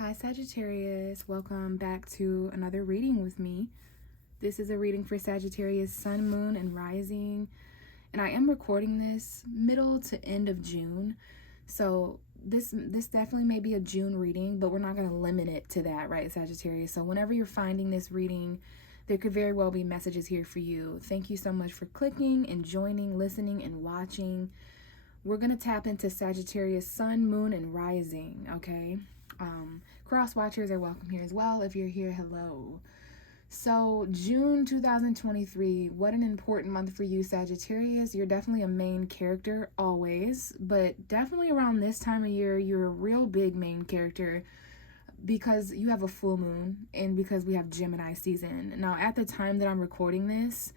Hi Sagittarius, welcome back to another reading with me. This is a reading for Sagittarius Sun, Moon, and Rising, and I am recording this middle to end of June, so this definitely may be a June reading, but we're not going to limit it to that, right, Sagittarius? So whenever you're finding this reading, there could very well be messages here for you. Thank you so much for clicking and joining, listening, and watching. We're going to tap into Sagittarius Sun, Moon, and Rising, okay? Cross watchers are welcome here as well. If you're here, hello. So June 2023, what an important month for you, Sagittarius. You're definitely a main character always, but definitely around this time of year, you're a real big main character because you have a full moon and because we have Gemini season. Now, at the time that I'm recording this,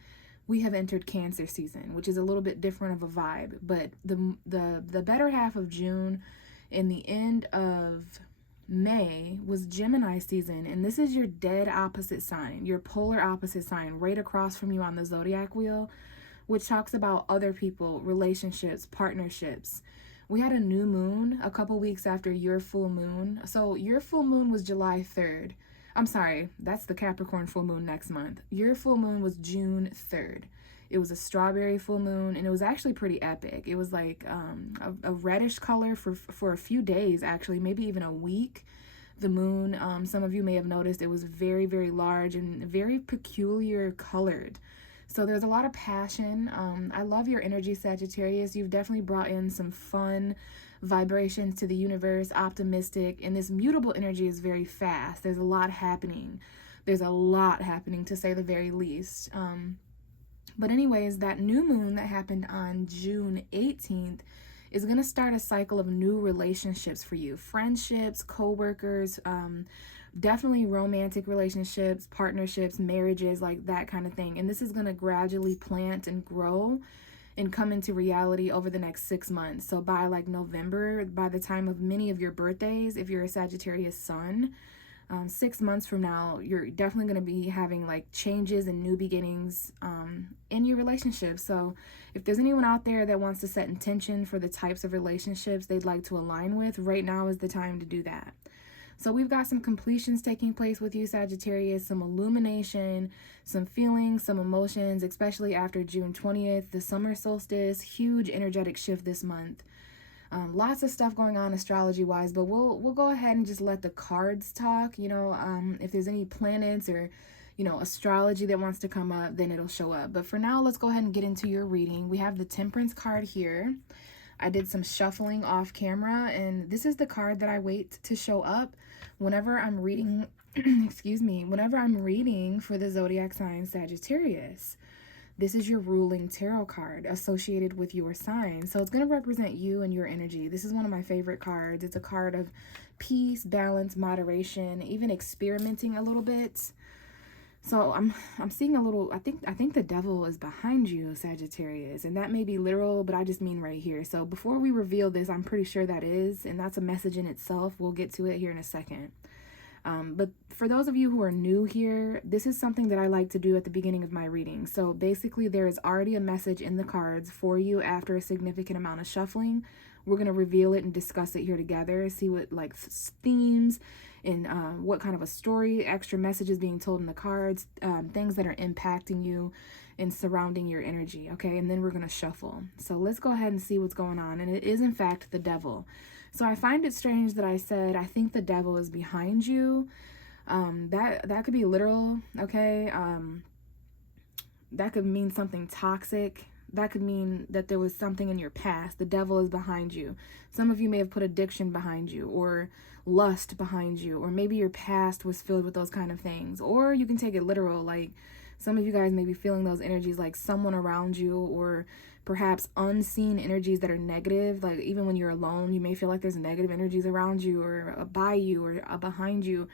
we have entered Cancer season, which is a little bit different of a vibe, but the better half of June and the end of May was Gemini season, and this is your dead opposite sign, your polar opposite sign, right across from you on the zodiac wheel, which talks about other people, relationships, partnerships. We had a new moon a couple weeks after your full moon. So your full moon was July 3rd. I'm sorry, that's the Capricorn full moon next month. Your full moon was June 3rd. It was a strawberry full moon, and it was actually pretty epic. It was like a reddish color for a few days, actually, maybe even a week. The moon, some of you may have noticed, it was very, very large and very peculiar colored. So there's a lot of passion. I love your energy, Sagittarius. You've definitely brought in some fun vibrations to the universe, optimistic, and this mutable energy is very fast. There's a lot happening. There's a lot happening, to say the very least. But anyways, that new moon that happened on June 18th is going to start a cycle of new relationships for you. Friendships, co-workers, definitely romantic relationships, partnerships, marriages, like that kind of thing. And this is going to gradually plant and grow and come into reality over the next 6 months. So by like November, by the time of many of your birthdays, if you're a Sagittarius sun, 6 months from now, you're definitely going to be having like changes and new beginnings in your relationship. So if there's anyone out there that wants to set intention for the types of relationships they'd like to align with, right now is the time to do that. So we've got some completions taking place with you, Sagittarius, some illumination, some feelings, some emotions, especially after June 20th, the summer solstice, huge energetic shift this month. Lots of stuff going on astrology wise, but we'll go ahead and just let the cards talk. If there's any planets or astrology that wants to come up, then it'll show up. But for now, let's go ahead and get into your reading. We have the Temperance card here. I did some shuffling off camera, and this is the card that I wait to show up whenever I'm reading whenever I'm reading for the zodiac sign Sagittarius. This is your ruling tarot card associated with your sign. So it's going to represent you and your energy. This is one of my favorite cards. It's a card of peace, balance, moderation, even experimenting a little bit. So I'm seeing a little, I think the devil is behind you, Sagittarius. And that may be literal, but I just mean right here. So before we reveal this, I'm pretty sure that is, and that's a message in itself. We'll get to it here in a second. But for those of you who are new here, this is something that I like to do at the beginning of my reading. So basically there is already a message in the cards for you after a significant amount of shuffling. We're going to reveal it and discuss it here together, see what like themes and what kind of a story, extra messages being told in the cards, things that are impacting you and surrounding your energy. Okay, and then we're going to shuffle. So let's go ahead and see what's going on. And it is in fact the devil. So I find it strange that I said, I think the devil is behind you. That could be literal, okay? That could mean something toxic. That could mean that there was something in your past. The devil is behind you. Some of you may have put addiction behind you or lust behind you, or maybe your past was filled with those kind of things. Or you can take it literal, like some of you guys may be feeling those energies like someone around you, or perhaps unseen energies that are negative. Like even when you're alone, you may feel like there's negative energies around you or by you or behind you.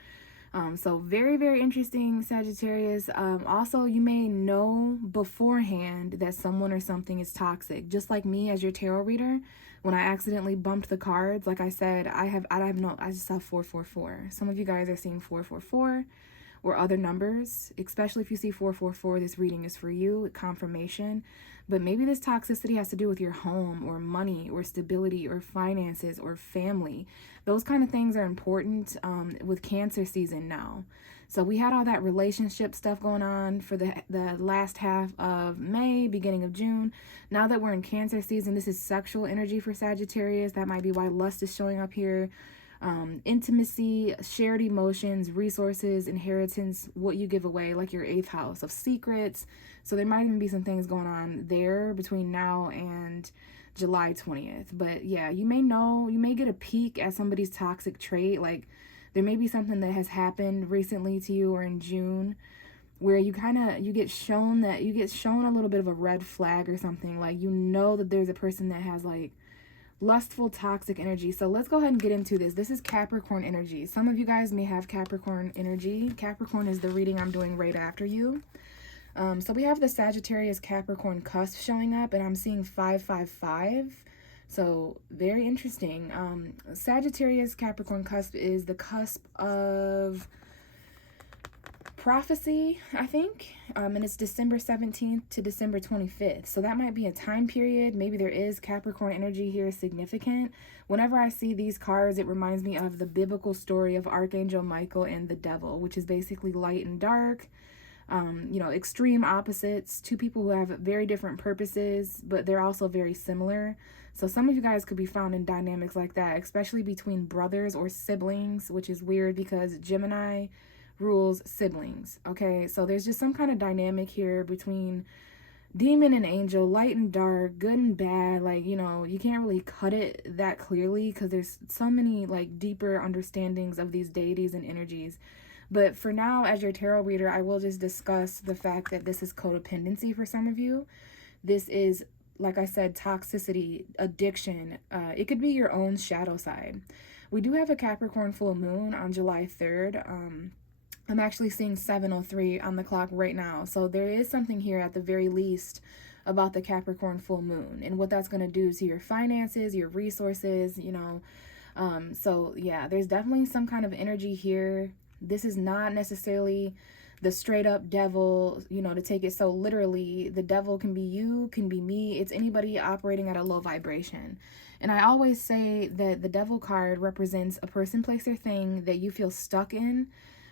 So very, very interesting, Sagittarius. Also, you may know beforehand that someone or something is toxic. Just like me as your tarot reader, when I accidentally bumped the cards, like I said, I just saw 444. Some of you guys are seeing 444. or other numbers, especially if you see 444, this reading is for you, confirmation. But maybe this toxicity has to do with your home or money or stability or finances or family. Those kind of things are important with Cancer season now. So we had all that relationship stuff going on for the last half of May, beginning of June. Now that we're in Cancer season, this is sexual energy for Sagittarius. That might be why lust is showing up here. Intimacy, shared emotions, resources, inheritance, what you give away, like your 8th house of secrets. So there might even be some things going on there between now and July 20th. But yeah, you may get a peek at somebody's toxic trait. Like there may be something that has happened recently to you or in June where you get shown a little bit of a red flag or something. Like that there's a person that has like lustful, toxic energy. So let's go ahead and get into this. This is Capricorn energy. Some of you guys may have Capricorn energy. Capricorn is the reading I'm doing right after you. So we have the Sagittarius Capricorn cusp showing up, and I'm seeing 555. So very interesting. Sagittarius Capricorn cusp is the cusp of prophecy, I think, and it's December 17th to December 25th. So that might be a time period. Maybe there is Capricorn energy here significant. Whenever I see these cards, it reminds me of the biblical story of Archangel Michael and the devil, which is basically light and dark, extreme opposites, two people who have very different purposes, but they're also very similar. So some of you guys could be found in dynamics like that, especially between brothers or siblings, which is weird because Gemini rules siblings. Okay, so there's just some kind of dynamic here between demon and angel, light and dark, good and bad. Like, you can't really cut it that clearly because there's so many like deeper understandings of these deities and energies. But for now, as your tarot reader, I will just discuss the fact that this is codependency for some of you. This is, like I said, toxicity, addiction. It could be your own shadow side. We do have a Capricorn full moon on July 3rd. I'm actually seeing 7:03 on the clock right now. So there is something here at the very least about the Capricorn full moon and what that's going to do to your finances, your resources, So yeah, there's definitely some kind of energy here. This is not necessarily the straight up devil, to take it so literally. The devil can be you, can be me. It's anybody operating at a low vibration. And I always say that the devil card represents a person, place, or thing that you feel stuck in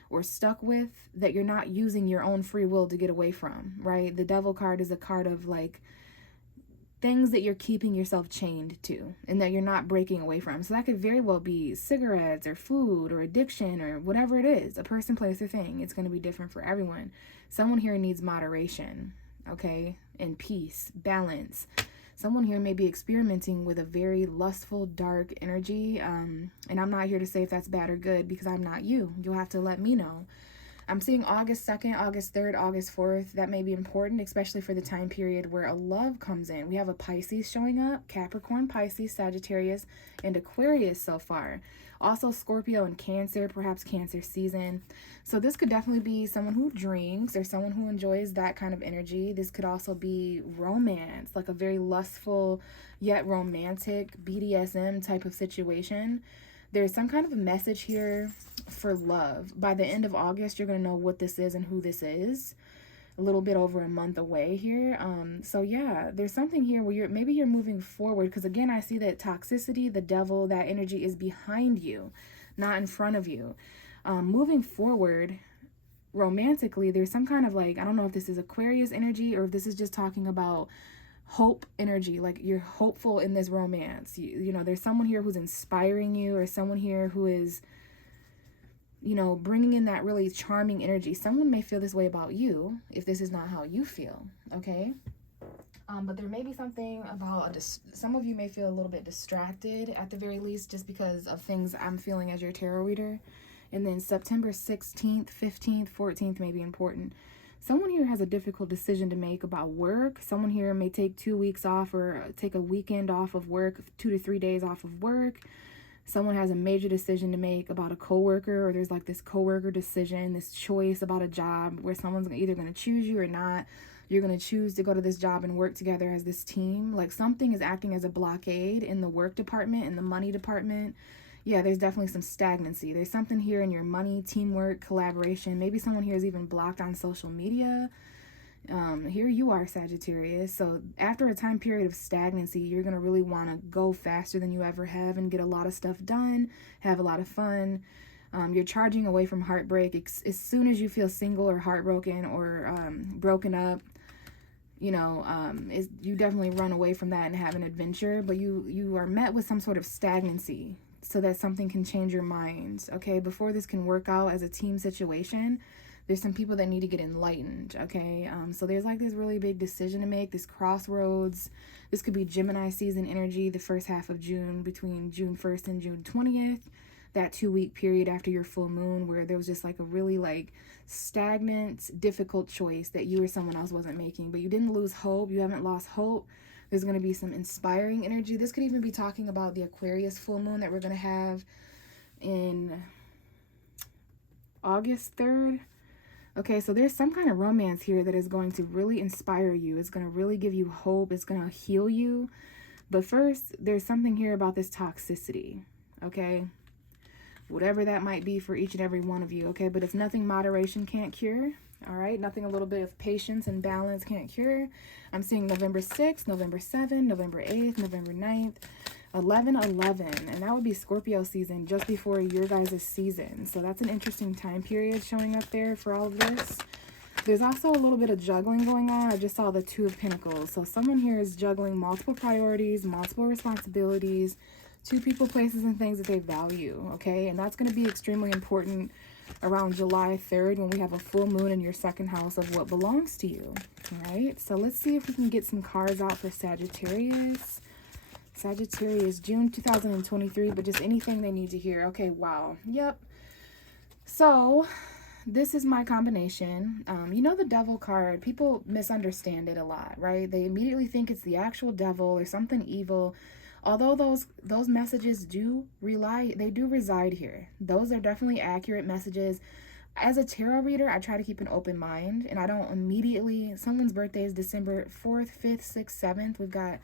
or stuck with, that you're not using your own free will to get away from, right? The devil card is a card of like things that you're keeping yourself chained to and that you're not breaking away from. So that could very well be cigarettes or food or addiction or whatever it is, a person, place, or thing. It's going to be different for everyone. Someone here needs moderation, okay, and peace, balance. Someone here may be experimenting with a very lustful, dark energy. And I'm not here to say if that's bad or good because I'm not you. You'll have to let me know. I'm seeing August 2nd, August 3rd, August 4th. That may be important, especially for the time period where a love comes in. We have a Pisces showing up, Capricorn, Pisces, Sagittarius, and Aquarius so far. Also Scorpio and Cancer, perhaps Cancer season. So this could definitely be someone who drinks or someone who enjoys that kind of energy. This could also be romance, like a very lustful yet romantic BDSM type of situation. There's some kind of a message here for love. By the end of August, you're going to know what this is and who this is. A little bit over a month away here. So yeah, there's something here where maybe you're moving forward. Because again, I see that toxicity, the devil, that energy is behind you, not in front of you. Moving forward, romantically, there's some kind of like, I don't know if this is Aquarius energy or if this is just talking about hope energy, like you're hopeful in this romance. There's someone here who's inspiring you, or someone here who is bringing in that really charming energy. Someone may feel this way about you if this is not how you feel, okay? But there may be something about some of you may feel a little bit distracted at the very least, just because of things I'm feeling as your tarot reader. And then September 16th, 15th, 14th may be important. Someone here has a difficult decision to make about work. Someone here may take 2 weeks off or take a weekend off of work, 2 to 3 days off of work. Someone has a major decision to make about a coworker, or there's like this coworker decision, this choice about a job where someone's either going to choose you or not. You're going to choose to go to this job and work together as this team. Like something is acting as a blockade in the work department, in the money department. yeah, there's definitely some stagnancy. There's something here in your money, teamwork, collaboration. Maybe someone here is even blocked on social media. Here you are, Sagittarius. So after a time period of stagnancy, you're going to really want to go faster than you ever have and get a lot of stuff done, have a lot of fun. You're charging away from heartbreak. As soon as you feel single or heartbroken or broken up, you know, you definitely run away from that and have an adventure, but you are met with some sort of stagnancy so that something can change your mind, okay? Before this can work out as a team situation, there's some people that need to get enlightened, okay? So there's like this really big decision to make, this crossroads. This could be Gemini season energy, the first half of June, between June 1st and June 20th, that 2-week period after your full moon, where there was just like a really like stagnant, difficult choice that you or someone else wasn't making, but you didn't lose hope. You haven't lost hope. There's going to be some inspiring energy. This could even be talking about the Aquarius full moon that we're going to have in August 3rd. Okay, so there's some kind of romance here that is going to really inspire you. It's going to really give you hope. It's going to heal you. But first, there's something here about this toxicity, okay? Whatever that might be for each and every one of you, okay? But it's nothing moderation can't cure, all right? Nothing a little bit of patience and balance can't cure. I'm seeing November 6th, November 7th, November 8th, November 9th, 11/11, and that would be Scorpio season, just before your guys' season. So that's an interesting time period showing up there for all of this. There's also a little bit of juggling going on. I just saw the Two of Pentacles. So someone here is juggling multiple priorities, multiple responsibilities, two people, places, and things that they value, okay? And that's going to be extremely important around July 3rd when we have a full moon in your second house of what belongs to you, all right? So let's see if we can get some cards out for Sagittarius. Sagittarius, June 2023, but just anything they need to hear. Okay, wow. Yep. So this is my combination. You know the devil card, people misunderstand it a lot, right? They immediately think it's the actual devil or something evil. Although those messages do reside here. Those are definitely accurate messages. As a tarot reader, I try to keep an open mind, and I don't immediately, someone's birthday is December 4th, 5th, 6th, 7th. We've got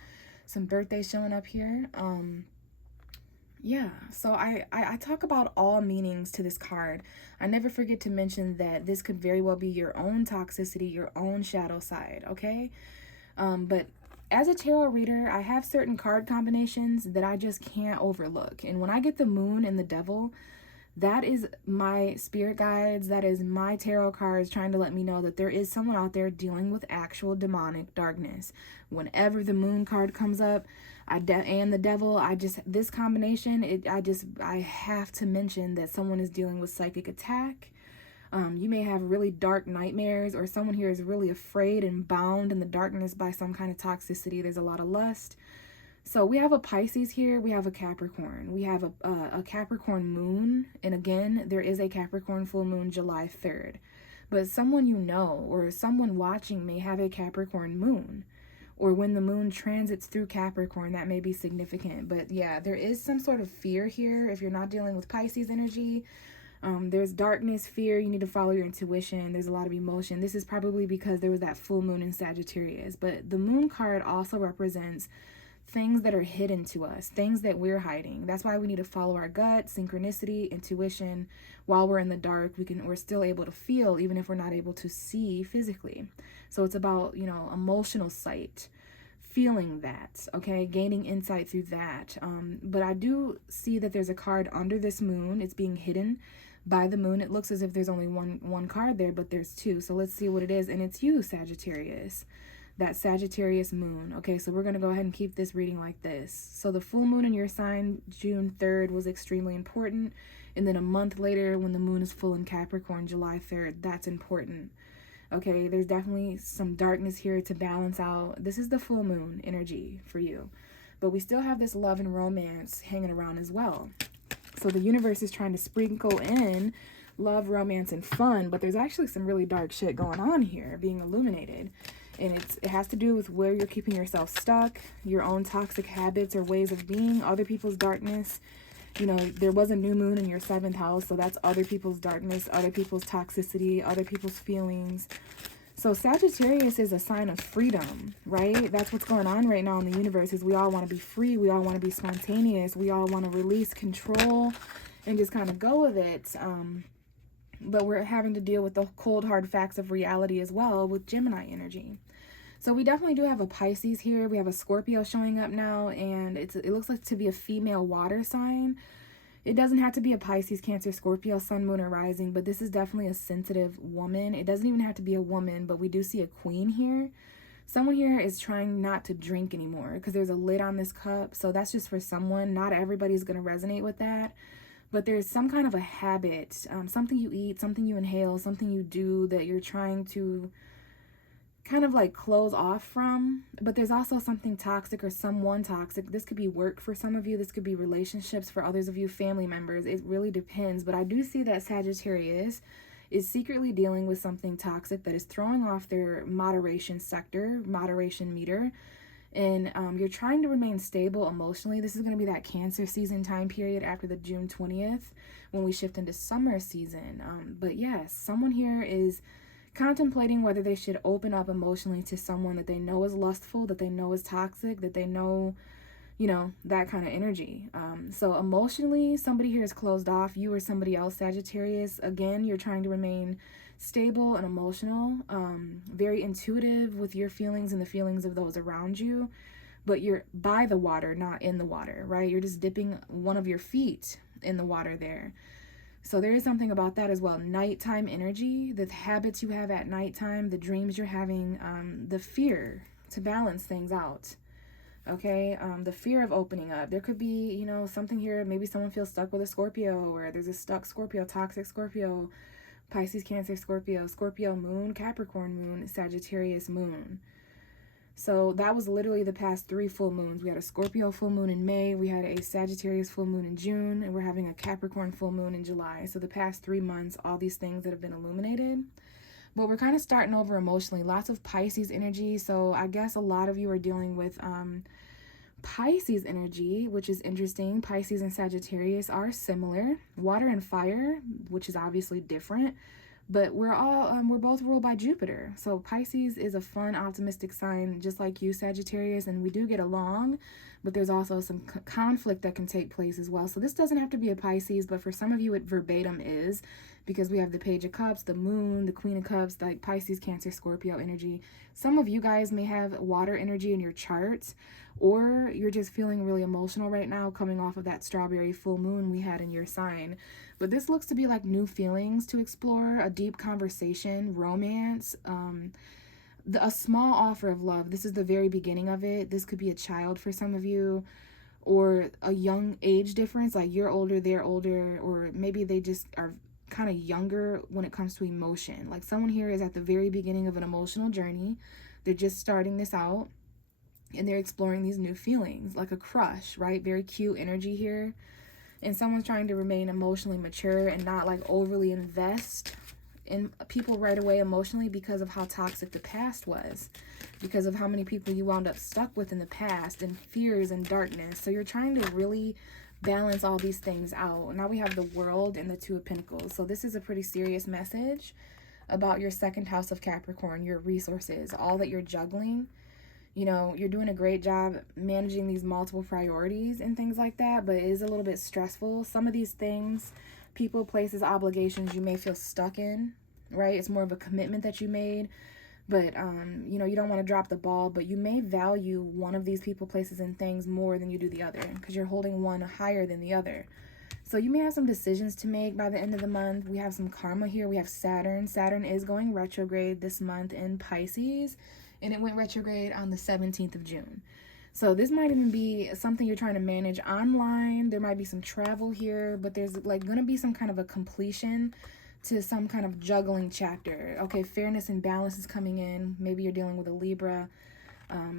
some birthdays showing up here. Yeah, so I talk about all meanings to this card. I never forget to mention that this could very well be your own toxicity, your own shadow side, okay? But as a tarot reader, I have certain card combinations that I just can't overlook. And when I get the moon and the devil, that is my spirit guides, that is my tarot cards trying to let me know that there is someone out there dealing with actual demonic darkness. Whenever the moon card comes up, and the devil, this combination, I have to mention that someone is dealing with psychic attack. You may have really dark nightmares, or someone here is really afraid and bound in the darkness by some kind of toxicity. There's a lot of lust. So we have a Pisces here, we have a Capricorn, we have a Capricorn moon, and again, there is a Capricorn full moon July 3rd. But someone you know or someone watching may have a Capricorn moon, or when the moon transits through Capricorn, that may be significant. But yeah, there is some sort of fear here if you're not dealing with Pisces energy. There's darkness, fear, you need to follow your intuition. There's a lot of emotion. This is probably because there was that full moon in Sagittarius. But the moon card also represents things that are hidden to us, things that we're hiding. That's why we need to follow our gut, synchronicity, intuition. While we're in the dark, we're still able to feel, even if we're not able to see physically. So it's about, emotional sight, feeling that, okay, gaining insight through that. But I do see that there's a card under this moon. It's being hidden by the moon. It looks as if there's only one card there, but there's two. So let's see what it is. And it's you, Sagittarius. That Sagittarius moon. Okay, so we're going to go ahead and keep this reading like this. So the full moon in your sign, June 3rd, was extremely important. And then a month later, when the moon is full in Capricorn, July 3rd, that's important. Okay, there's definitely some darkness here to balance out. This is the full moon energy for you. But we still have this love and romance hanging around as well. So the universe is trying to sprinkle in love, romance, and fun. But there's actually some really dark shit going on here being illuminated. And it has to do with where you're keeping yourself stuck, your own toxic habits or ways of being, other people's darkness. There was a new moon in your 7th house, so that's other people's darkness, other people's toxicity, other people's feelings. So Sagittarius is a sign of freedom, right? That's what's going on right now in the universe, is we all want to be free. We all want to be spontaneous. We all want to release control and just kind of go with it. But we're having to deal with the cold, hard facts of reality as well with Gemini energy. So we definitely do have a Pisces here. We have a Scorpio showing up now, and it looks like to be a female water sign. It doesn't have to be a Pisces, Cancer, Scorpio, Sun, Moon, or Rising, but this is definitely a sensitive woman. It doesn't even have to be a woman, but we do see a queen here. Someone here is trying not to drink anymore because there's a lid on this cup. So that's just for someone. Not everybody's going to resonate with that. But there's some kind of a habit, something you eat, something you inhale, something you do that you're trying to kind of like close off from. But there's also something toxic or someone toxic. This could be work for some of you. This could be relationships for others of you, family members. It really depends. But I do see that Sagittarius is secretly dealing with something toxic that is throwing off their moderation sector, moderation meter. And you're trying to remain stable emotionally. This is going to be that Cancer season time period after the June 20th when we shift into summer season. But yes, someone here is contemplating whether they should open up emotionally to someone that they know is lustful, that they know is toxic, that they know, you know, that kind of energy. So emotionally, somebody here is closed off. You or somebody else, Sagittarius. Again, you're trying to remain stable and emotional, very intuitive with your feelings and the feelings of those around you. But you're by the water, not in the water, right? You're just dipping one of your feet in the water there. So there is something about that as well. Nighttime energy, the habits you have at nighttime, the dreams you're having, the fear to balance things out. Okay, the fear of opening up. There could be, you know, something here. Maybe someone feels stuck with a Scorpio, or there's a stuck Scorpio, toxic Scorpio, Pisces, Cancer, Scorpio, Scorpio moon, Capricorn moon, Sagittarius moon. So that was literally the past 3 full moons. We had a Scorpio full moon in May. We had a Sagittarius full moon in June. And we're having a Capricorn full moon in July. So the past 3 months, all these things that have been illuminated. But we're kind of starting over emotionally. Lots of Pisces energy. So I guess a lot of you are dealing with Pisces energy, which is interesting. Pisces and Sagittarius are similar. Water and fire, which is obviously different. But we're both ruled by Jupiter. So Pisces is a fun, optimistic sign, just like you, Sagittarius, and we do get along, but there's also some conflict that can take place as well. So this doesn't have to be a Pisces, but for some of you it verbatim is, because we have the Page of Cups, the Moon, the Queen of Cups, like Pisces, Cancer, Scorpio energy. Some of you guys may have water energy in your charts, or you're just feeling really emotional right now coming off of that strawberry full moon we had in your sign. But this looks to be like new feelings to explore, a deep conversation, romance, a small offer of love. This is the very beginning of it. This could be a child for some of you, or a young age difference, like you're older, they're older, or maybe they just are kind of younger when it comes to emotion. Like someone here is at the very beginning of an emotional journey. They're just starting this out and they're exploring these new feelings, like a crush, right? Very cute energy here. And someone's trying to remain emotionally mature and not like overly invest in people right away emotionally because of how toxic the past was, because of how many people you wound up stuck with in the past, and fears and darkness. So you're trying to really balance all these things out. Now we have the World and the Two of Pentacles. So this is a pretty serious message about your second house of Capricorn, your resources, all that you're juggling. You know, you're doing a great job managing these multiple priorities and things like that, but it is a little bit stressful. Some of these things, people, places, obligations, you may feel stuck in, right? It's more of a commitment that you made, but, you know, you don't want to drop the ball, but you may value one of these people, places, and things more than you do the other because you're holding one higher than the other. So you may have some decisions to make by the end of the month. We have some karma here. We have Saturn. Saturn is going retrograde this month in Pisces, and it went retrograde on the 17th of June. So this might even be something you're trying to manage online. There might be some travel here, but there's like going to be some kind of a completion to some kind of juggling chapter. Okay, fairness and balance is coming in. Maybe you're dealing with a Libra.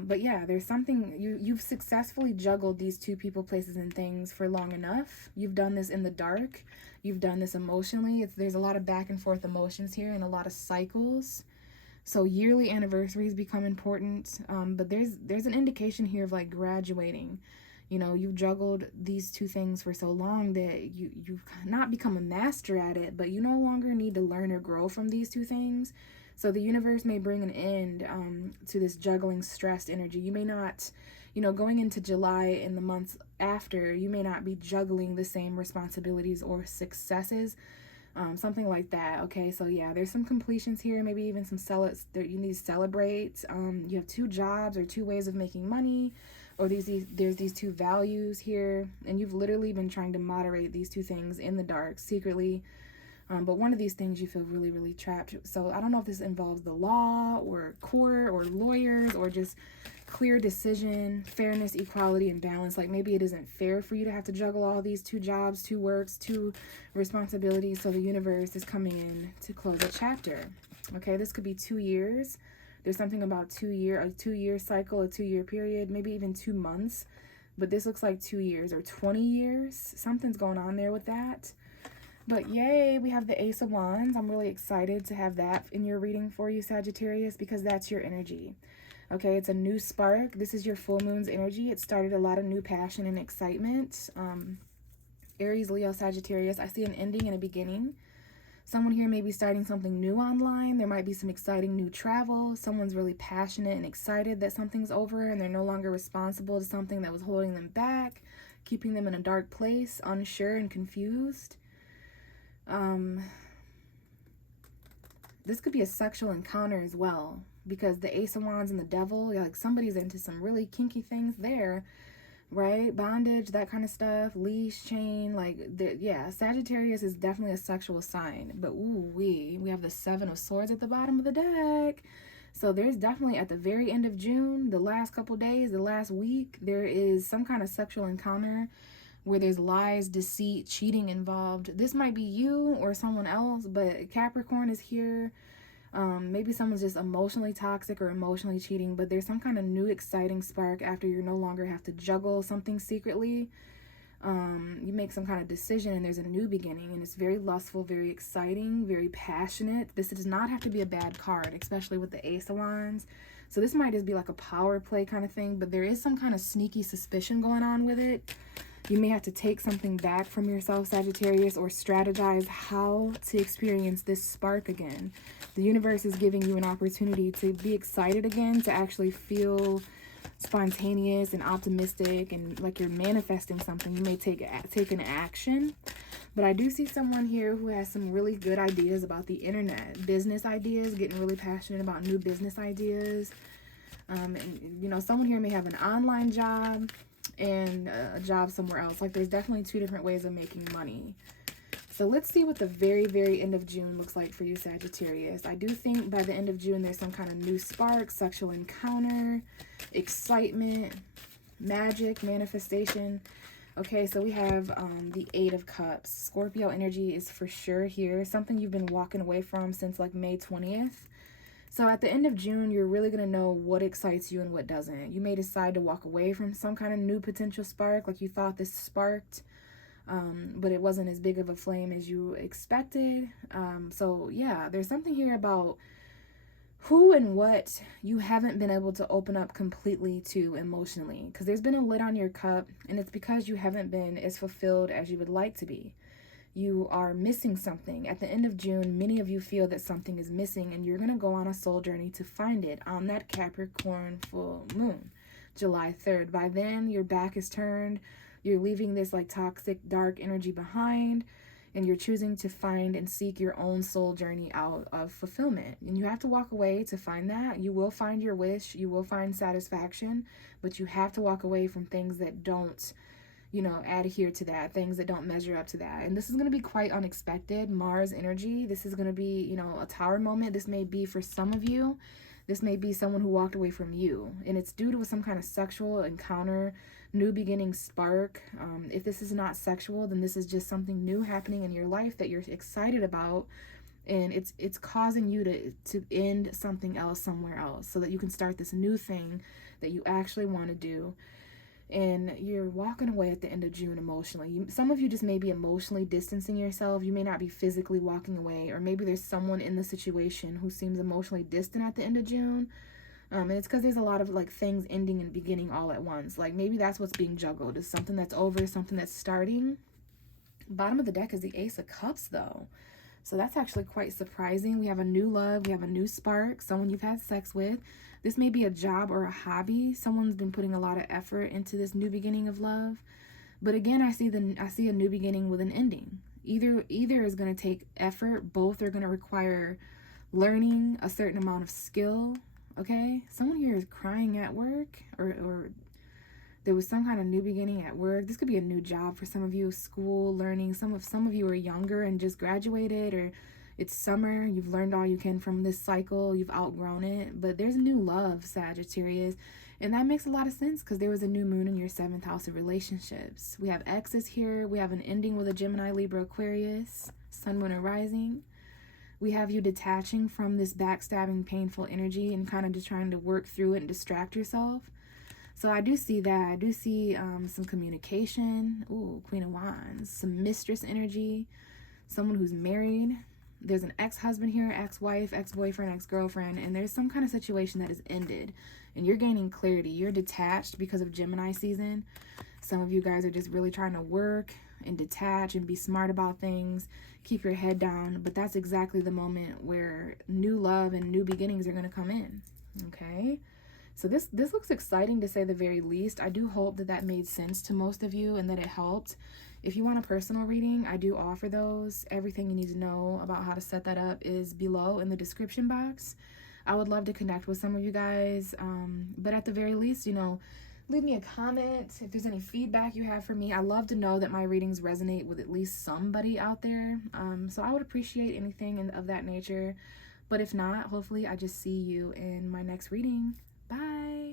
But yeah, there's something, you've successfully juggled these two people, places, and things for long enough. You've done this in the dark. You've done this emotionally. There's a lot of back and forth emotions here and a lot of cycles. So yearly anniversaries become important, but there's an indication here of like graduating. You know, you've juggled these two things for so long that you've not become a master at it, but you no longer need to learn or grow from these two things. So the universe may bring an end to this juggling, stressed energy. You may not, going into July and the months after, you may not be juggling the same responsibilities or successes, something like that. Okay, so yeah, there's some completions here, maybe even some that you need to celebrate. You have 2 jobs or 2 ways of making money, or there's these 2 values here, and you've literally been trying to moderate these 2 things in the dark secretly. But one of these things you feel really, really trapped. So I don't know if this involves the law or court or lawyers or just clear decision, fairness, equality, and balance. Like maybe it isn't fair for you to have to juggle all these 2 jobs, 2 works, 2 responsibilities. So the universe is coming in to close a chapter. Okay, this could be 2 years. There's something about a 2-year cycle, a 2-year period, maybe even 2 months. But this looks like 2 years or 20 years. Something's going on there with that. But yay, we have the Ace of Wands. I'm really excited to have that in your reading for you, Sagittarius, because that's your energy. Okay, it's a new spark. This is your full moon's energy. It started a lot of new passion and excitement. Aries, Leo, Sagittarius, I see an ending and a beginning. Someone here may be starting something new online. There might be some exciting new travel. Someone's really passionate and excited that something's over and they're no longer responsible to something that was holding them back, keeping them in a dark place, unsure and confused. This could be a sexual encounter as well, because the Ace of Wands and the Devil, like somebody's into some really kinky things there, right? Bondage, that kind of stuff, leash, chain, like, yeah, Sagittarius is definitely a sexual sign. But ooh, we have the 7 of Swords at the bottom of the deck. So there's definitely at the very end of June, the last couple days, the last week, there is some kind of sexual encounter where there's lies, deceit, cheating involved. This might be you or someone else, but Capricorn is here. Maybe someone's just emotionally toxic or emotionally cheating, but there's some kind of new exciting spark after you no longer have to juggle something secretly. You make some kind of decision and there's a new beginning, and it's very lustful, very exciting, very passionate. This does not have to be a bad card, especially with the Ace of Wands. So this might just be like a power play kind of thing, but there is some kind of sneaky suspicion going on with it. You may have to take something back from yourself, Sagittarius, or strategize how to experience this spark again. The universe is giving you an opportunity to be excited again, to actually feel spontaneous and optimistic and like you're manifesting something. You may take an action. But I do see someone here who has some really good ideas about the internet, business ideas, getting really passionate about new business ideas. And, someone here may have an online job and a job somewhere else. Like there's definitely 2 different ways of making money. So let's see what the very, very end of June looks like for you, Sagittarius. I do think by the end of June, there's some kind of new spark, sexual encounter, excitement, magic, manifestation. Okay, so we have the 8 of Cups. Scorpio energy is for sure here. Something you've been walking away from since like May 20th. So at the end of June, you're really going to know what excites you and what doesn't. You may decide to walk away from some kind of new potential spark, like you thought this sparked, but it wasn't as big of a flame as you expected. So yeah, there's something here about who and what you haven't been able to open up completely to emotionally, because there's been a lid on your cup, and it's because you haven't been as fulfilled as you would like to be. You are missing something. At the end of June, many of you feel that something is missing, and you're going to go on a soul journey to find it on that Capricorn full moon, July 3rd. By then, your back is turned. You're leaving this like toxic, dark energy behind, and you're choosing to find and seek your own soul journey out of fulfillment. And you have to walk away to find that. You will find your wish. You will find satisfaction, but you have to walk away from things that don't adhere to that, things that don't measure up to that. And this is going to be quite unexpected. Mars energy. This is going to be, a tower moment. This may be for some of you. This may be someone who walked away from you, and it's due to some kind of sexual encounter, new beginning spark. If this is not sexual, then this is just something new happening in your life that you're excited about, and it's causing you to end something else somewhere else so that you can start this new thing that you actually want to do. And you're walking away at the end of June emotionally. Some of you just may be emotionally distancing yourself. You may not be physically walking away, or maybe there's someone in the situation who seems emotionally distant at the end of June. And it's because there's a lot of like things ending and beginning all at once. Like maybe that's what's being juggled, is something that's over, something that's starting. Bottom of the deck is the Ace of Cups though. So that's actually quite surprising. We have a new love, we have a new spark, someone you've had sex with. This may be a job or a hobby. Someone's been putting a lot of effort into this new beginning of love. But again, I see a new beginning with an ending. Either is going to take effort, both are going to require learning a certain amount of skill. Okay? Someone here is crying at work, or there was some kind of new beginning at work. This could be a new job for some of you, school, learning. Some of you are younger and just graduated, or it's summer. You've learned all you can from this cycle. You've outgrown it. But there's new love, Sagittarius. And that makes a lot of sense because there was a new moon in your 7th house of relationships. We have exes here. We have an ending with a Gemini, Libra, Aquarius, Sun, Moon, and Rising. We have you detaching from this backstabbing, painful energy and kind of just trying to work through it and distract yourself. So I do see that. I do see some communication. Ooh, Queen of Wands. Some mistress energy. Someone who's married. There's an ex-husband here, ex-wife, ex-boyfriend, ex-girlfriend, and there's some kind of situation that has ended. And you're gaining clarity. You're detached because of Gemini season. Some of you guys are just really trying to work and detach and be smart about things. Keep your head down. But that's exactly the moment where new love and new beginnings are going to come in. Okay? So this looks exciting, to say the very least. I do hope that that made sense to most of you and that it helped. If you want a personal reading, I do offer those. Everything you need to know about how to set that up is below in the description box. I would love to connect with some of you guys. But at the very least, leave me a comment if there's any feedback you have for me. I love to know that my readings resonate with at least somebody out there. So I would appreciate anything of that nature. But if not, hopefully I just see you in my next reading. Bye.